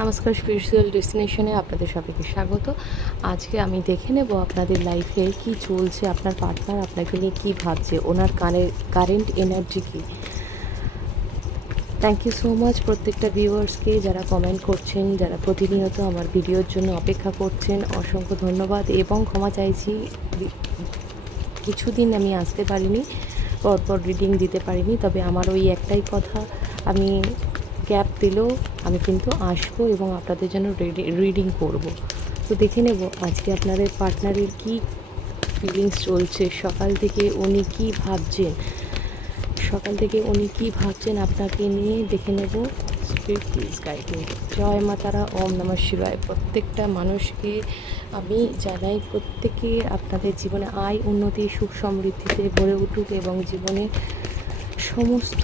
নমস্কার, স্পিরিচুয়াল ডেস্টিনেশনে আপনাদের সবাইকে স্বাগত। আজকে আমি দেখে নেব আপনাদের লাইফে কি চলছে, আপনার পার্টনার আপনাকে নিয়ে কী ভাবছে, ওনার কারেন্ট এনার্জি কী। থ্যাংক ইউ সো মাচ প্রত্যেকটা ভিউয়ার্সকে যারা কমেন্ট করছেন, যারা প্রতিনিয়ত আমার ভিডিওর জন্য অপেক্ষা করছেন, অসংখ্য ধন্যবাদ এবং ক্ষমা চাইছি। কিছুদিন আমি আসতে পারিনি, পরপর রিডিং দিতে পারিনি, তবে আমার ওই একটাই কথা, আমি গ্যাপ দিলেও আমি কিন্তু আসবো এবং আপনাদের জন্য রিডিং করব। তো দেখে নেব আজকে আপনাদের পার্টনারের কি ফিলিংস চলছে, সকাল থেকে উনি কি ভাবছেন, আপনাকে নিয়ে দেখে নেব। Spirit please guide me. জয় মা তারা, ওম নমঃ শিবায়। প্রত্যেকটা মানুষকে আমি জানাই, প্রত্যেকে আপনাদের জীবনে আয় উন্নতি সুখ সমৃদ্ধিতে ভরে উঠুক এবং জীবনে সমস্ত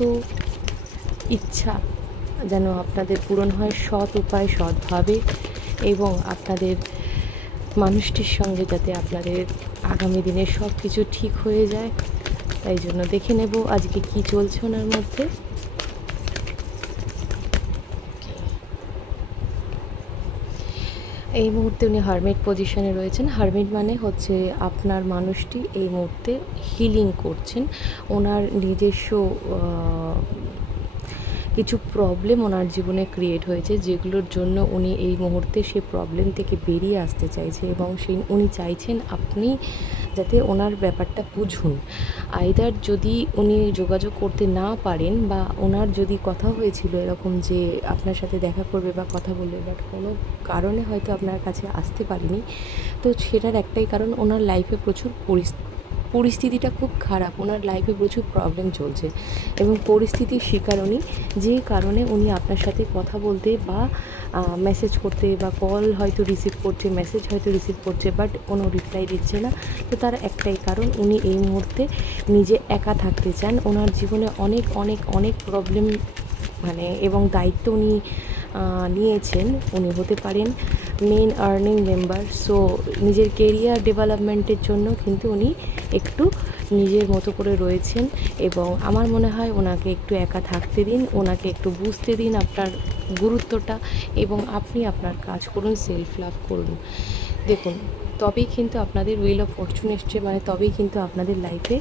ইচ্ছা যেন আপনাদের পূরণ হয় সৎ উপায়, সৎভাবে, এবং আপনাদের মানুষটির সঙ্গে যাতে আপনাদের আগামী দিনে সব কিছু ঠিক হয়ে যায়। তাই জন্য দেখে নেব আজকে কি চলছে ওনার মধ্যে। এই মুহূর্তে উনি হারমিট পজিশনে রয়েছেন। হারমিট মানে হচ্ছে আপনার মানুষটি এই মুহূর্তে হিলিং করছেন। ওনার নিজস্ব কিছু প্রবলেম ওনার জীবনে ক্রিয়েট হয়েছে, যেগুলোর জন্য উনি এই মুহূর্তে সে প্রবলেম থেকে বেরিয়ে আসতে চাইছে এবং উনি চাইছেন আপনি যাতে ওনার ব্যাপারটা বুঝুন। আইদার যদি উনি যোগাযোগ করতে না পারেন, বা ওনার যদি কথা হয়েছিল এরকম যে আপনার সাথে দেখা করবে বা কথা বলবে, বাট কোনো কারণে হয়তো আপনার কাছে আসতে পারেনি, তো সেটার একটাই কারণ, ওনার লাইফে প্রচুর পরিস্থিতিটা খুব খারাপ, ওনার লাইফে প্রচুর প্রবলেম চলছে এবং পরিস্থিতির শিকার উনি, যে কারণে উনি আপনার সাথে কথা বলতে বা মেসেজ করতে বা কল হয়তো রিসিভ করছে, মেসেজ হয়তো রিসিভ করছে, বাট কোনো রিপ্লাই দিচ্ছে না। তো তার একটাই কারণ, উনি এই মুহূর্তে নিজে একা থাকতে চান। ওনার জীবনে অনেক অনেক অনেক প্রবলেম এবং দায়িত্ব উনি নিয়েছেন। উনি হতে পারেন মেন আর্নিং মেম্বার, সো নিজের কেরিয়ার ডেভেলপমেন্টের জন্য কিন্তু উনি একটু নিজের মতো করে রয়েছেন এবং আমার মনে হয় ওনাকে একটু একা থাকতে দিন, ওনাকে একটু বুঝতে দিন আপনার গুরুত্বটা, এবং আপনি আপনার কাজ করুন, সেলফ লাভ করুন। দেখুন, তবেই কিন্তু আপনাদের হুইল অফ ফরচুন এসছে, তবেই কিন্তু আপনাদের লাইফে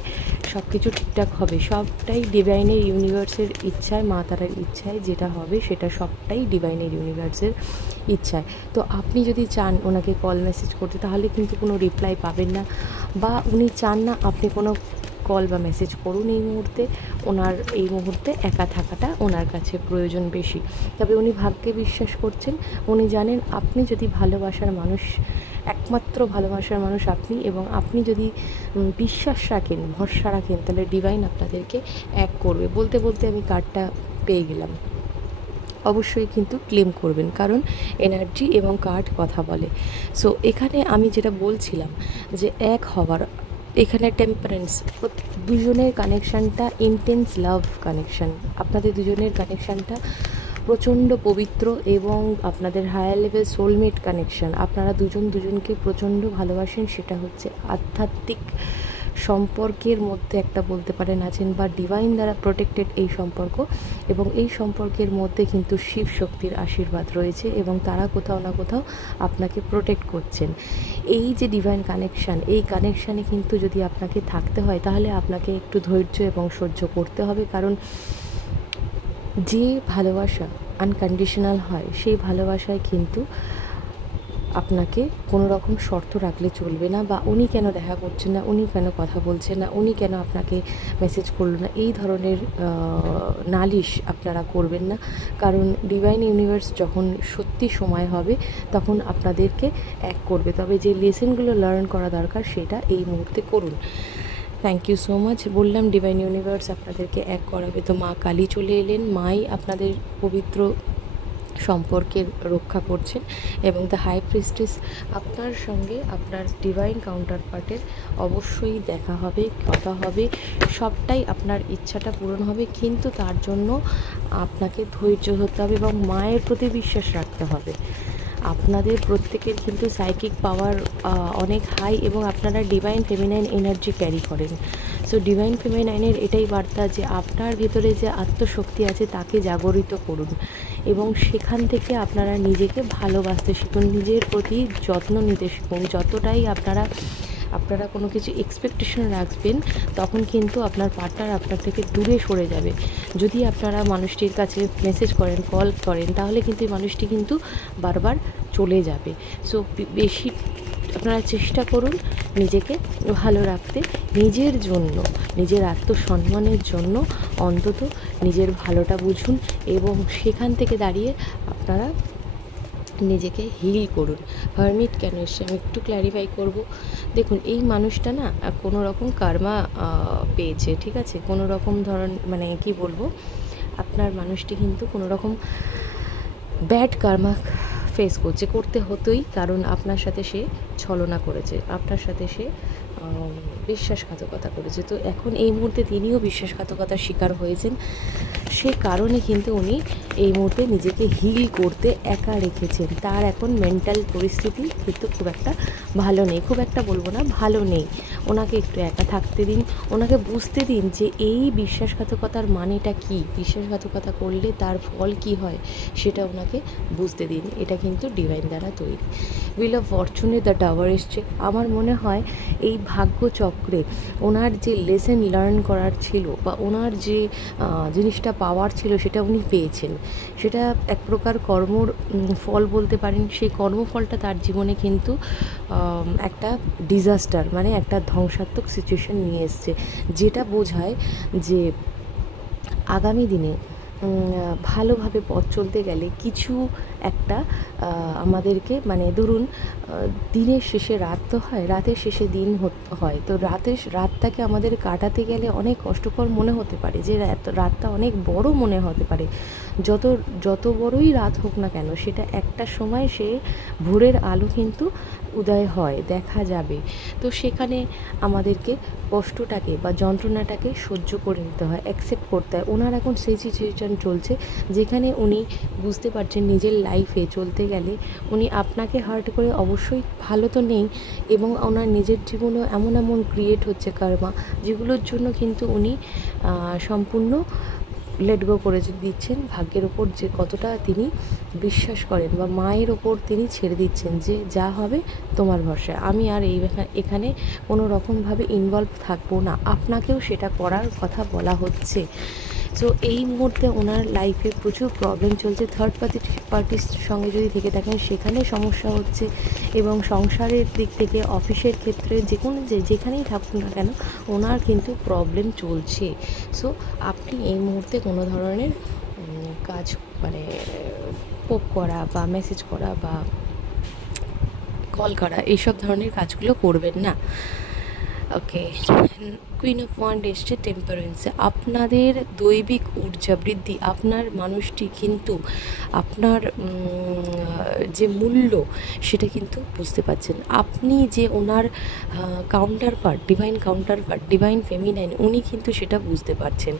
সব কিছু ঠিকঠাক হবে। সবটাই ডিভাইনের ইউনিভার্সের ইচ্ছায়, মা তারার ইচ্ছায় যেটা হবে সেটা সবটাই ডিভাইনের ইউনিভার্সের ইচ্ছায়। তো আপনি যদি চান ওনাকে কল মেসেজ করতে, তাহলে কিন্তু কোনো রিপ্লাই পাবেন না, বা উনি চান না আপনি কোনো কল বা মেসেজ করুন এই মুহূর্তে। ওনার এই মুহূর্তে একা থাকাটা ওনার কাছে প্রয়োজন বেশি। তবে উনি ভাগ্যে বিশ্বাস করছেন, উনি জানেন আপনি যদি ভালোবাসার মানুষ, একমাত্র ভালোবাসার মানুষ আপনি, এবং আপনি যদি বিশ্বাস রাখেন, ভরসা রাখেন, তাহলে ডিভাইন আপনাদেরকে এক করবে। বলতে বলতে আমি কার্ডটা পেয়ে গেলাম। অবশ্যই কিন্তু ক্লেম করবেন, কারণ এনার্জি এবং কার্ড কথা বলে। সো এখানে আমি যেটা বলছিলাম যে এক হওয়ার, এখানে টেম্পারেন্স, দুজনের কানেকশানটা ইন্টেন্স লাভ কানেকশান। আপনাদের দুজনের কানেকশানটা প্রচণ্ড পবিত্র এবং আপনাদের হায়ার লেভেল সোলমেট কানেকশান। আপনারা দুজনকে প্রচণ্ড ভালোবাসেন, সেটা হচ্ছে আধ্যাত্মিক সম্পর্কের মধ্যে একটা বলতে পারেন আছেন, বা ডিভাইন দ্বারা প্রোটেক্টেড এই সম্পর্ক, এবং এই সম্পর্কের মধ্যে কিন্তু শিব শক্তির আশীর্বাদ রয়েছে এবং তারা কোথাও না কোথাও আপনাকে প্রোটেক্ট করছেন। এই যে ডিভাইন কানেকশান, এই কানেকশানে কিন্তু যদি আপনাকে থাকতে হয়, তাহলে আপনাকে একটু ধৈর্য এবং সহ্য করতে হবে, কারণ যে ভালোবাসা আনকন্ডিশনাল হয়, সেই ভালোবাসায় কিন্তু আপনাকে কোনো রকম শর্ত রাখলে চলবে না, বা উনি কেন দেখা করছেন না, উনি কেন কথা বলছেন না, উনি কেন আপনাকে মেসেজ করলো না, এই ধরনের নালিশ আপনারা করবেন না। কারণ ডিভাইন ইউনিভার্স যখন সত্যি সময় হবে তখন আপনাদেরকে এক করবে। তবে যে লেসনগুলো লার্ন করা দরকার সেটা এই মুহূর্তে করুন। Thank you so much. বললাম ডিভাইন ইউনিভার্স আপনাদেরকে এক করাবে, তো মা কালী চলে এলেন, মাই আপনাদের পবিত্র সম্পর্কের রক্ষা করছেন, এবং দ্য হাই প্রিস্টেস আপনার সঙ্গে আপনার ডিভাইন কাউন্টার পার্টের অবশ্যই দেখা হবে, কথা হবে, সবটাই আপনার ইচ্ছাটা পূরণ হবে, কিন্তু তার জন্য আপনাকে ধৈর্য ধরতে হবে এবং মায়ের প্রতি বিশ্বাস রাখতে হবে। আপনাদের প্রত্যেকের কিন্তু সাইকিক পাওয়ার অনেক হাই এবং আপনারা ডিভাইন ফেমিনাইন এনার্জি ক্যারি করেন। সো ডিভাইন ফেমিনাইনের এটাই বার্তা যে আপনার ভেতরে যে আত্মশক্তি আছে তাকে জাগরিত করুন এবং সেখান থেকে আপনারা নিজেকে ভালোবাসতে শিখুন, নিজের প্রতি যত্ন নিতে শিখুন। যতটাই আপনারা কোনো কিছু এক্সপেকটেশন রাখবেন তখন কিন্তু আপনার পার্টনার আপনার থেকে দূরে সরে যাবে। যদি আপনারা মানুষটির কাছে মেসেজ করেন, কল করেন, তাহলে কিন্তু এই মানুষটি কিন্তু বারবার চলে যাবে। সো বেশি আপনারা চেষ্টা করুন নিজেকে ভালো রাখতে, নিজের জন্য, নিজের আত্মসম্মানের জন্য অন্তত নিজের ভালোটা বুঝুন এবং সেখান থেকে দাঁড়িয়ে আপনারা নিজেকে হিল করুন। হারমিট কেন এসছে আমি একটু ক্ল্যারিফাই করব। দেখুন, এই মানুষটা না কোনো রকম কার্মা পেয়েছে, ঠিক আছে, কোনো রকম মানে কি বলবো, আপনার মানুষটি কিন্তু কোনো রকম ব্যাড কার্মা ফেস করতে হতোই, কারণ আপনার সাথে সে ছলনা করেছে, আপনার সাথে সে বিশ্বাসঘাতকতা করেছে। তো এখন এই মুহূর্তে তিনিও বিশ্বাসঘাতকতার শিকার হয়েছেন, সে কারণে কিন্তু উনি এই মুহূর্তে নিজেকে হিল করতে একা রেখেছেন। তার এখন মেন্টাল পরিস্থিতি কিন্তু খুব একটা ভালো নেই, খুব একটা বলবো না, ভালো নেই। ওনাকে একটু একা থাকতে দিন, ওনাকে বুঝতে দিন যে এই বিশ্বাসঘাতকতার মানেটা কী, বিশ্বাসঘাতকতা করলে তার ফল কি হয় সেটা ওনাকে বুঝতে দিন। এটা কিন্তু ডিভাইন দ্বারা তৈরি। হুইল অফ ফরচুনে দ্য টাওয়ার এসছে। আমার মনে হয় এই ভাগ্যচক্রে ওনার যে লেসেন লার্ন করার ছিল বা ওনার যে জিনিসটা পাওয়ার ছিল সেটা উনি পেয়েছেন। সেটা এক প্রকার কর্মর ফল বলতে পারেন। সেই কর্মফলটা তার জীবনে কিন্তু একটা ডিজাস্টার মানে একটা ধ্বংসাত্মক সিচুয়েশন নিয়ে এসছে, যেটা বোঝায় যে আগামী দিনে ভালোভাবে পথ চলতে গেলে কিছু একটা আমাদেরকে, মানে ধরুন দিনের শেষে রাত তো হয়, রাতের শেষে দিন হয়, তো রাতটাকে আমাদের কাটাতে গেলে অনেক কষ্টকর মনে হতে পারে, যে রাতটা অনেক বড় মনে হতে পারে। যত বড়ই রাত হোক না কেন, সেটা একটা সময় সে ভোরের আলো কিন্তু উদয় হয়, দেখা যাবে। তো সেখানে আমাদেরকে কষ্টটাকে বা যন্ত্রণাটাকে সহ্য করে নিতে হয়, অ্যাকসেপ্ট করতে হয়। ওনার এখন সেই সিচুয়েশন চলছে যেখানে উনি বুঝতে পারছেন নিজের লাইফে চলতে গেলে উনি আপনাকে হার্ট করে অবশ্যই ভালো তো নেই, এবং ওনার নিজের জীবনেও এমন ক্রিয়েট হচ্ছে কার্মা, যেগুলোর জন্য কিন্তু উনি সম্পূর্ণ লেট গো করে দিচ্ছেন ভাগ্যের ওপর, যে কতটা তিনি বিশ্বাস করেন, বা মায়ের ওপর তিনি ছেড়ে দিচ্ছেন যে যা হবে তোমার ভরসায়, আমি আর এখানে কোনো রকমভাবে ইনভলভ থাকবো না। আপনাকেও সেটা করার কথা বলা হচ্ছে। সো এই মুহূর্তে ওনার লাইফে প্রচুর প্রবলেম চলছে। থার্ড পার্টির সঙ্গে যদি থেকে থাকেন সেখানে সমস্যা হচ্ছে, এবং সংসারের দিক থেকে অফিসের ক্ষেত্রে যেখানেই থাকুন না কেন ওনার কিন্তু প্রবলেম চলছে। সো আপনি এই মুহূর্তে কোনো ধরনের কাজ মানে পোক করা বা মেসেজ করা বা কল করা এইসব ধরনের কাজগুলো করবেন না। ওকে, কুইন অফ ওয়ান্ড এসছে টেম্পারেন্সে। আপনাদের দৈবিক ঊর্জা বৃদ্ধি, আপনার মানুষটি কিন্তু আপনার যে মূল্য সেটা কিন্তু বুঝতে পারছেন। আপনি যে ওনার কাউন্টার পার্ট, ডিভাইন ফেমিনাইন, উনি কিন্তু সেটা বুঝতে পারছেন।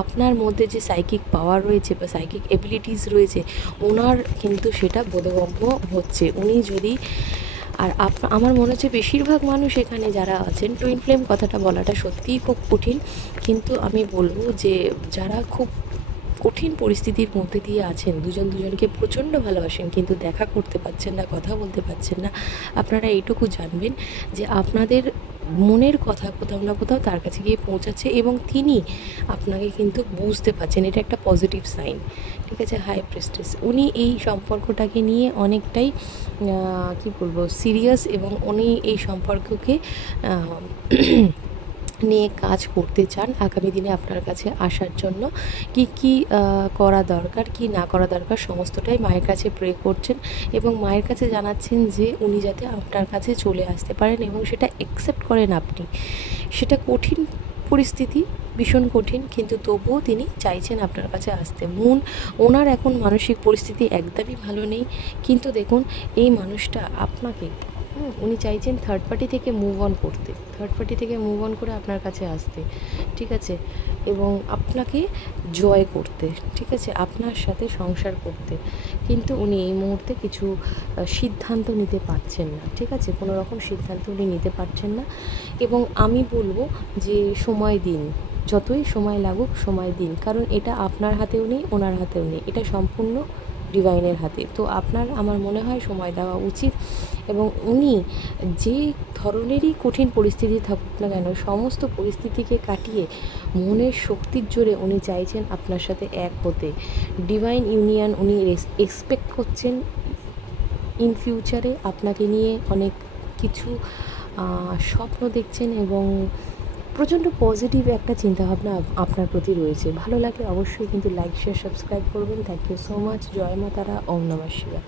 আপনার মধ্যে যে সাইকিক পাওয়ার রয়েছে বা সাইকিক এবিলিটিস রয়েছে ওনার কিন্তু সেটা বোধগম্য হচ্ছে। উনি যদি আর আমার মনে হচ্ছে বেশিরভাগ মানুষ এখানে যারা আছেন, টুইন ফ্লেম কথাটা বলাটা সত্যিই খুব কঠিন, কিন্তু আমি বলবো যে যারা খুব কঠিন পরিস্থিতির মধ্যে দিয়ে আছেন, দুজনকে প্রচণ্ড ভালোবাসেন কিন্তু দেখা করতে পারছেন না, কথা বলতে পারছেন না, আপনারা এইটুকু জানবেন যে আপনাদের মনের কথা কোথাও না কোথাও তার কাছে গিয়ে পৌঁছাচ্ছে এবং তিনি আপনাকে কিন্তু বুঝতে পারছেন। এটা একটা পজিটিভ সাইন, ঠিক আছে। হাই প্রিস্টেস, উনি এই সম্পর্কটাকে নিয়ে অনেকটাই কি বলবো সিরিয়াস, এবং উনি এই সম্পর্ককে নিয়ে কাজ করতে চান আগামী দিনে আপনার কাছে আসার জন্য। কি করা দরকার, কি না করা দরকার সমস্তটাই মায়ের কাছে প্রে করছেন, এবং মায়ের কাছে জানাচ্ছেন যে উনি যাতে আপনার কাছে চলে আসতে পারেন এবং সেটা অ্যাকসেপ্ট করেন আপনি। সেটা কঠিন পরিস্থিতি, ভীষণ কঠিন, কিন্তু তবুও তিনি চাইছেন আপনার কাছে আসতে। ওনার এখন মানসিক পরিস্থিতি একদমই ভালো নেই, কিন্তু দেখুন এই মানুষটা আপনাকে উনি চাইছেন থার্ড পার্টি থেকে মুভ অন করতে, থার্ড পার্টি থেকে মুভ অন করে আপনার কাছে আসতে, ঠিক আছে, এবং আপনাকে জয় করতে, ঠিক আছে, আপনার সাথে সংসার করতে। কিন্তু উনি এই মুহূর্তে কিছু সিদ্ধান্ত নিতে পারছেন না, ঠিক আছে, কোনো রকম সিদ্ধান্ত উনি নিতে পারছেন না। এবং আমি বলবো যে সময় দিন, যতই সময় লাগুক সময় দিন, কারণ এটা আপনার হাতেও নেই, ওনার হাতেও নেই, এটা সম্পূর্ণ ডিভাইনের হাতে। তো আপনার আমার মনে হয় সময় দেওয়া উচিত, এবং উনি যে ধরনেরই কঠিন পরিস্থিতি থাকুক না কেন, সমস্ত পরিস্থিতিকে কাটিয়ে মনের শক্তির জোরে উনি চাইছেন আপনার সাথে এক হতে। ডিভাইন ইউনিয়ন উনি এক্সপেক্ট করছেন ইন ফিউচারে আপনাকে নিয়ে অনেক কিছু স্বপ্ন দেখছেন, এবং প্রচণ্ড পজিটিভ একটা চিন্তাভাবনা আপনার প্রতি রয়েছে। ভালো লাগলে অবশ্যই কিন্তু লাইক শেয়ার সাবস্ক্রাইব করবেন। Thank you so much. জয় মা তারা, ওম নমঃ শিবায়।